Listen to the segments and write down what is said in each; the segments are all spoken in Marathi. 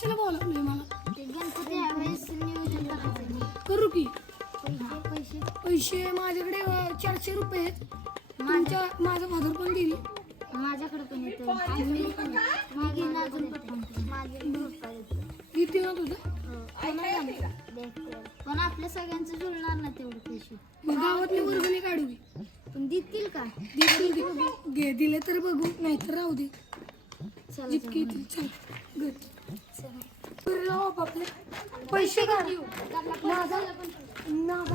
कशाला बोलावलंय मला? ते गणपती ह्यावेळेस नियोजन करायचं. करू की. पैसे पैसे माझ्याकडे 400 रुपये आहेत. माझा फादर पण देईल. माझ्याकडे पण येतं. मी घेईन अजून माझे देते ना तुझं? पण आपल्या सगळ्यांचं जुळणार ना तेवढे पैसे. मग गावातली वर्गणी काढू की. पण देतील का? देतील दिले तर बघू, नाहीतर राहू दे. चला जितके येतील. चल घर राहू आपापले. पैसे काढ. माझा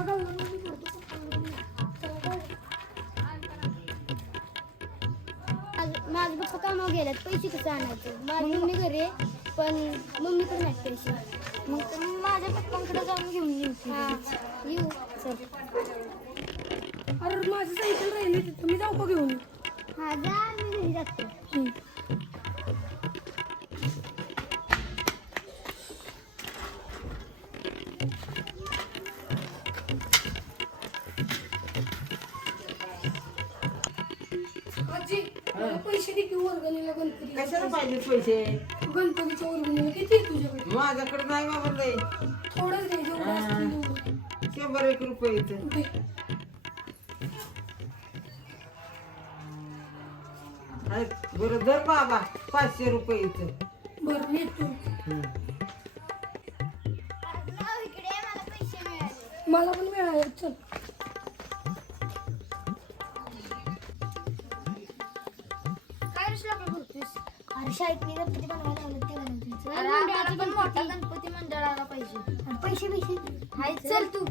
गावाला मी करतो. माझे पप्पा कामावर गेल्यात. पैसे कसं आणायचे? माझी मम्मी घरी आहे, पण मम्मीकडे नाही पैसे. मग तर माझ्या पप्पांकडे जाऊन घेऊन येऊ. चल. अरे माझी सायकल राहिली तिथं, मी जाऊ का घेऊन? हा जा, मी घरी जातो. आजी मला पैसे दे की वर्गणीला. गणपती कशाला पाहिजे पैसे? गणपतीच्या वर्गणीला किती आहे तुझ्याकडे? माझ्याकडे नाही बाबा लय. थोडंच दे, जेवढं असतील तेवढं. 100 रुपये इथं. दे. आहेत. बरं धर बाबा 500 रुपये इथं. बरं नेतो. मला पण मिळाले. चल. काय ऋषी आपण बोलतोस? अरे शाळेत मी गणपती बनवायला लावलं ते बनवतो. पण मोठा गणपती मंडळाला पाहिजे. पैसे हाय. चल तू.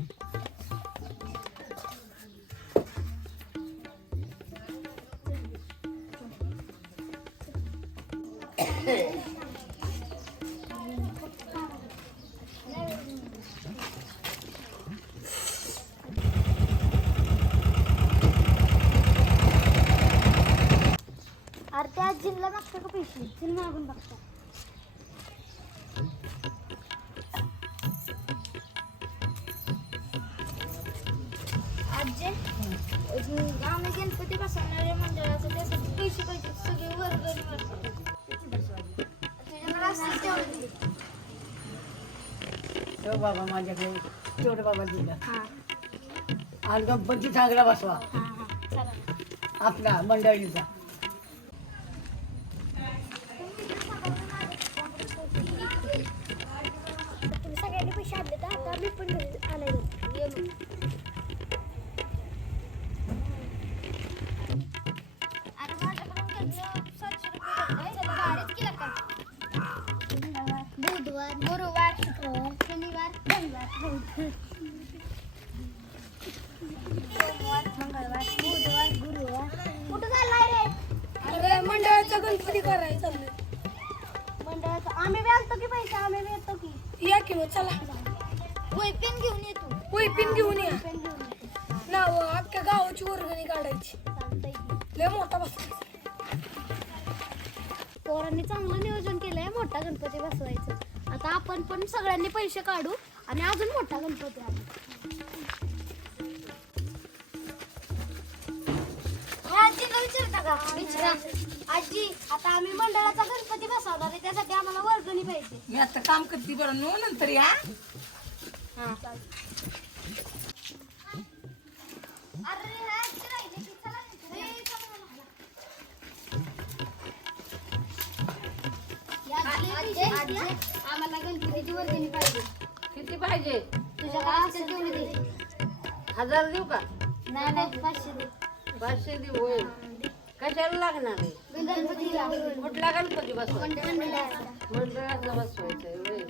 अरे त्या जिल्हा मागता का पैसे? चल मागून बघता. आजी आम्ही गणपती बसवणाऱ्या मंडळाचं त्यासाठी पैसे पाहिजे. सगळे वर्गणी तुझ्याकडे असतील तेवढे. हो बाबा माझ्याकडे तेवढं बाबा दिलं. हा आणि गणपती चांगला बसवा हा हा. चला. आपला मंडळीचा. तुम्ही सगळ्यांनी पैसे आणले तर आता मी पण आणायला ये मग. अरे माझ्याकडून घेतलं 700 रुपये. गाडीच केला का? बुधवार, गुरुवार, शुक्रवार, शनिवार, रविवार, सोमवार, मंगळवार, बुधवार, गुरुवार. कुठं चाललाय रे? अरे मंडळाचा गणपती करायचा चाललंय. मंडळाचं आम्ही बी आणतो की पैसे. आम्ही बी येतो की. या की मग चला. वही पेन घेऊन येतो. वही पिन घेऊन या. पेन घेऊन येतो. नाव अख्ख्या गावाची वर्गणी काढायची. चालतंय की. लय मोठा बसायचा. पोरांनी चांगलं नियोजन केलंय मोठा गणपती बसवायचं. आता आपण पण सगळ्यांनी पैसे काढू आणि अजून मोठा गणपती आणू. आजीला विचारता का? विचारा. आजी आता आम्ही मंडळाचा गणपती बसवणार आहे, त्यासाठी आम्हाला वर्गणी पाहिजे. मी आता काम करते बरं नो नंतर या. आम्हाला गणपतीची वर्गणी पाहिजे. किती पाहिजे? तुझ्याकडे असेल तेवढी दे. 1000 देऊ का? नाही 500 दे. 500 देऊ होय. कशाला लागणार आहे? गणपतीला कुठला गणपती बसवायचा? मंडळाचा. मंडळातला बसवायचा आहे होय.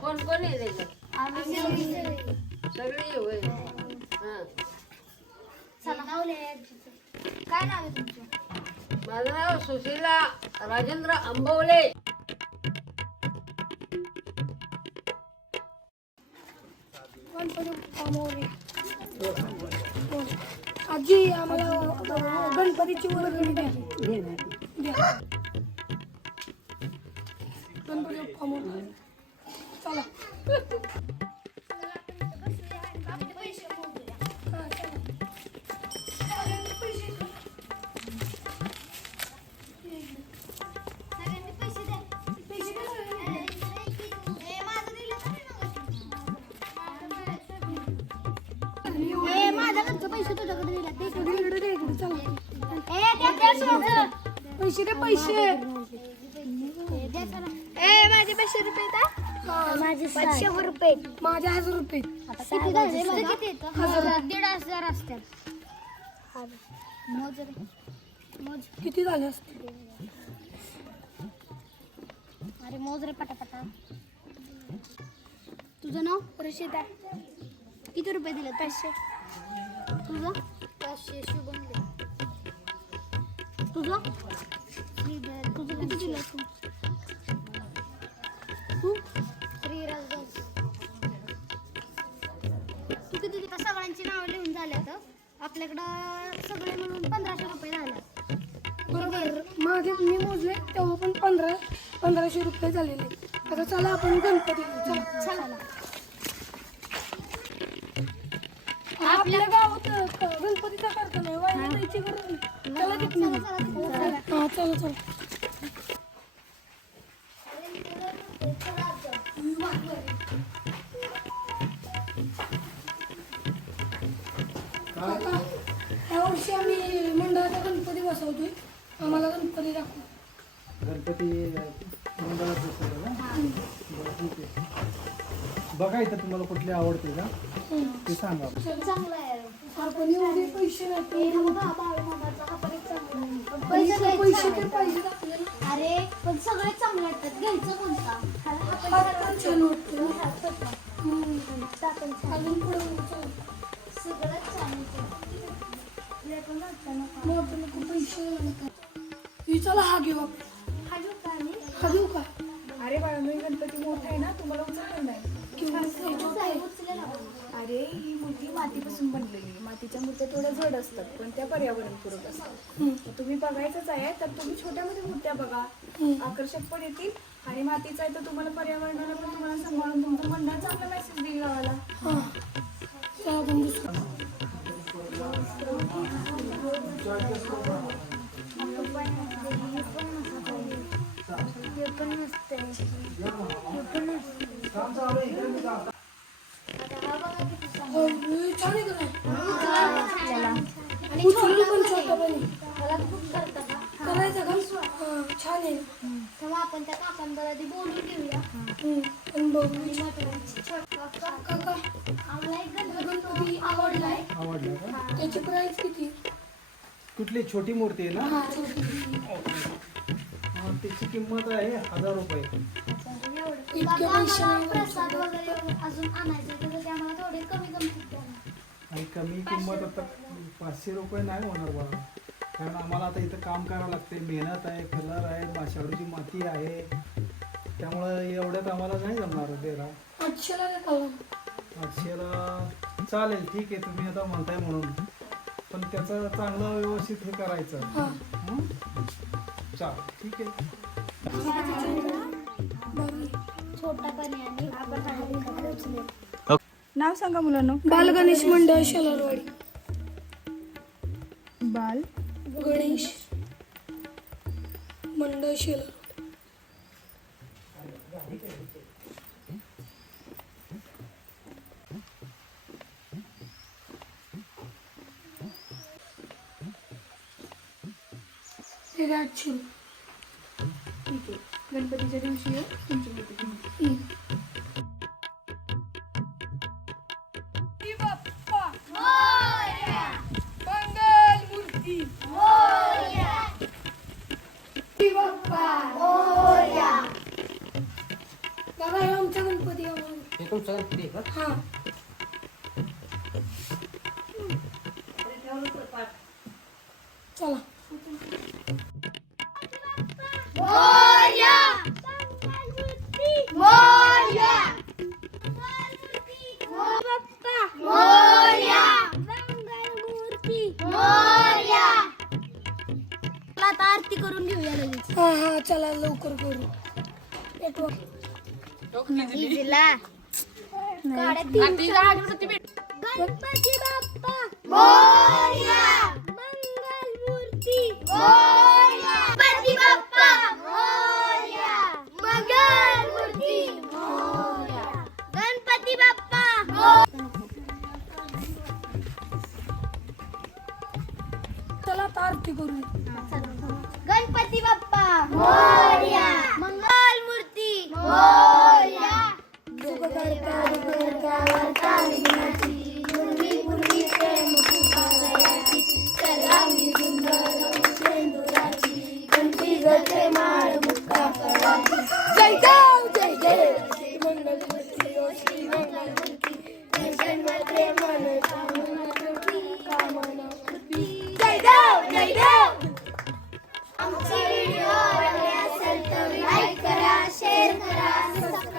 कोण कोण आहे त्याच्यात? आम्ही सगळे होय. हा. चला. काय नाव आहे तुमचं? माझं नाव सुशीला राजेंद्र आंबवले. गणपती कामावर ये. आजी आम्हाला गणपतीची वर्गणी द्या. द्या. गणपती कामावर. चला. सगळं दिलं ते इकडे दे, इकडे चला. पैसे दे पैसे. माझे 500 रुपये का माझे 500 रुपये माझे 1000 रुपये. किती झाले किती येतं 1,500 असतात मोज रे मोज किती झाले असते? अरे मोज रे पटापटा तुझं नाव रशिदा किती रुपये दिले 500 तुझं 500 शुभम दे तुझं तुझं किती दिलं तू श्रीराज तू किती दिलं सगळ्यांची नावं लिहून झाले तर आपल्याकडं सगळे मिळून 1500 रुपये झाले बरोबर. माझे मी मोजले तेव्हा पण 1500 रुपये झालेले. आता चला आपण गणपती घेऊ. चला. चला आपल्या गावात गणपतीचा कारखाना आहे. वाया जायची गरज नाही. चला तिकडे. हा चला चला. काका, या वर्षी आम्ही मंडळाचा गणपती बसवतोय. आम्हाला गणपती दाखव. गणपती मंडळात बसवलं ना? बरं, ठीक आहे. बघा इथं तुम्हाला कुठली आवडते का ते सांगा. चांगला आहे आपण एवढे पैसे नाही पैसे पैसे तर पाहिजे आपल्याला. अरे पण सगळे चांगले वाटतात घ्यायचं कोणता हा पण छान वाटतं. अजून पुढे चला. सगळंच छान मोठं नको पैसे लागतात. ही चला हा घेऊ आपण. हा घेऊ का? अरे बाळा मी गणपती मोठा आहे ना तुम्हाला उचलणार नाही. अरे ही मूर्ती मातीपासून बनलेली आहे. मातीच्या मूर्त्या थोड्या जड असतात पण त्या पर्यावरणपूरक असतात. तर तुम्ही बघायचंच आहे तर तुम्ही छोट्यामध्ये मूर्त्या बघा आकर्षक पण येतील आणि मातीचा आहे तर तुम्हाला पर्यावरणाला पण तुम्हाला सांभाळून तुमचं मंडळ चांगला मेसेज देईल गावाला. हा चला आपण दुसरं. छान आहे का नाही? उचलून पण छोटा पण आहे. करायचं का? हा छान आहे. तेव्हा आपण त्या काकांबरोबर आधी बोलून घेऊया पण बघू. काका आम्हाला एक गणपती आवडलाय. आवडलं का? त्याची प्राइस किती? कुठली छोटी मूर्ती आहे ना? हा छोटी. त्याची किंमत आहे 1000 रुपये. इतके पैसे नाही. प्रसाद वगैरे अजून आणायचं तर ते आम्हाला थोडे कमी द्या. आणि कमी किंमत आता 500 रुपये नाही होणार बघा. कारण आम्हाला आता इथं काम करावं लागते. मेहनत आहे, कलर आहे, शाडूची माती आहे. त्यामुळं एवढ्यात आम्हाला नाही जमणार द्यायला. 800ला देता का? 800ला चालेल, ठीक आहे. तुम्ही आता म्हणताय म्हणून पण त्याचं चांगलं व्यवस्थित हे करायचं. हा हं? चालेल, ठीक आहे. छोटा पण आहे आणि आपण नाव सांगा मुलांना. बाल गणेश मंडळ शेलारवाडी. बाल गणेश मंडळ शेलार. हे 800. ठीक आहे. गणपतीच्या दिवशी येऊ तुमची मूर्ती घेऊन. दादा हे आमचा गणपती आहे. हे तुमचा गणपती आहे का? हा चला. आता आरती करून घेऊया लगेच. हा हा चला लवकर करू. पेटवा. इजीला गणपती बाप्पा मोरया मंगलमूर्ती मोरया गणपती बाप्पा मोरया मंगलमूर्ती मोरया गणपती बाप्पा आणि